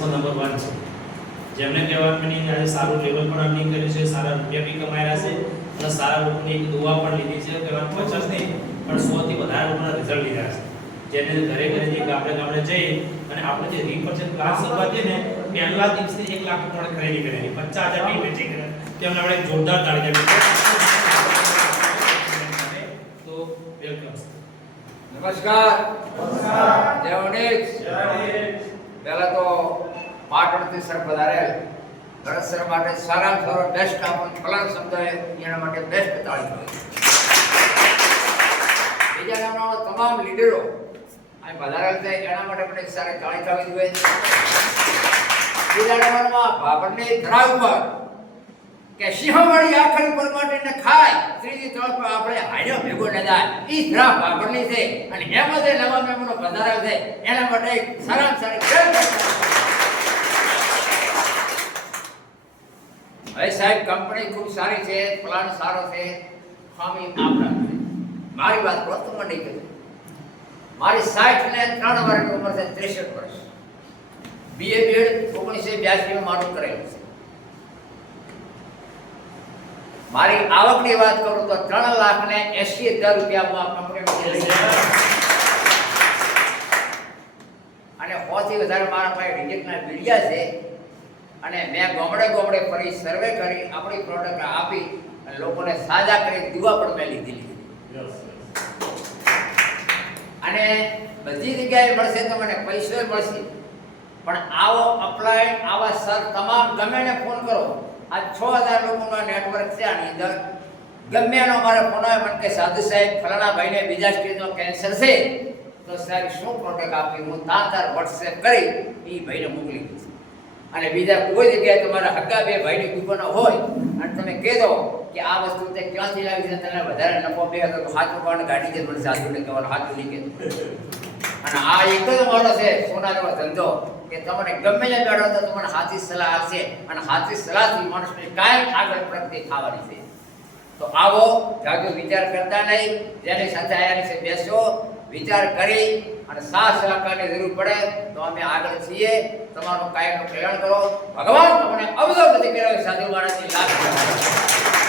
દેશમાં નંબર 1 છે. જેમને ગવર્મેન્ટની આજે સારું લેવલ પણ અર્નિંગ કર્યું છે, સારા રૂપિયા બી કમાયા છે અને સારા લોકોની એક દુઆ પણ લીધી છે કે 50 નહીં પણ 100 થી વધારે લોકોના રિઝલ્ટ લીધા છે. જેને ઘરે ઘરે ગામડે જઈ અને આપણે જે રીપર્ચેસ ક્લાસ શરૂઆત છે ને પહેલા દિવસે 1 લાખ આપણે ખરીદી કરેલી 50,000 ની વેચી કરે તેમને આપણે જોરદાર તાળી આપીએ. તો વેલકમ. નમસ્કાર. જય ઓનેક્સ. પહેલા તો પાટણથી સર પધારેલ ભરત સર માટે સારામાં સારો બેસ્ટ આપણને ફલાણ સમજાય એના માટે બેસ્ટ તાળી હોય. બીજા નામના તમામ લીડરો આ પધારેલ છે એના માટે પણ એક સારી તાળી થવી જોઈએ. બીજા નંબરમાં ભાભરની ધરા ઉપર કે સિંહવાળી આખરી પર માટે ખાય ત્રીજી તળ પર આપણે હાડ્યો ભેગો ન જાય ઈ ધરા ભાભરની છે અને એમાં જે નવા મેમનો પધારેલ છે એના માટે એક સારામાં સારી હવે સાહેબ કંપની ખૂબ સારી છે, પ્લાન સારો છે, ખામી આપણા છે. મારી વાત કરો તો મને કહે મારી 60 ને 3 વર્ષની ઉંમર છે, 63 વર્ષ. બીએ બીએડ 1982 માં મારું કરેલું છે. મારી આવકની વાત કરું તો 3,80,000 રૂપિયામાં કંપનીમાં લઈ અને 100 થી વધારે મારા પાસે રિજેક્ટના વિડિયા છે અને મેં ગોમડે ફરી સર્વે કરી આપણી પ્રોડક્ટ આપી અને લોકોને સાજા કરી દુઆ પણ મેં લીધી. અને બધી જગ્યાએ મળશે તો મને પૈસો મળશે પણ આવો અપ્લાય આવા સર તમામ ગમેને ફોન કરો. આ 6000 લોકોનો નેટવર્ક છે આની અંદર. ગમે એનો મારો ફોન આવે મને કે સાધુ સાહેબ ફલાણા ભાઈને બીજા સ્ટેજનો કેન્સર છે તો સાહેબ શું પ્રોડક્ટ આપી હું તાર વોટ્સએપ કરી એ ભાઈને મોકલી દઈશ. અને બીજા કોઈ જગ્યાએ તમારા હક્કા બે ભાઈની દુકાનો હોય અને તમે કહી દો કે આ વસ્તુ તે ક્યાંથી લાવી છે તને વધારે નફો બે તો હાથું પણ ગાડી દે મને સાધુને કહેવાનું હાથું નહીં કહેતું. અને આ એક જ માણસ છે સોનાનો ધંધો કે તમને ગમે ત્યાં બેઠો તો તમને હાથી સલાહ આપશે અને હાથી સલાહથી માણસને કાયમ આગળ પ્રગતિ થવાની છે. તો આવો જાજો વિચાર કરતા નહીં, જેની સાથે આયા છે બેસો, વિચાર કરી અને સાથ સહકારની જરૂર પડે તો અમે આગળ છીએ. તમારું કાયમનું કલ્યાણ કરો. ભગવાન તમને અવધો બધી કરાવે સાધુ મહારાજની લાભ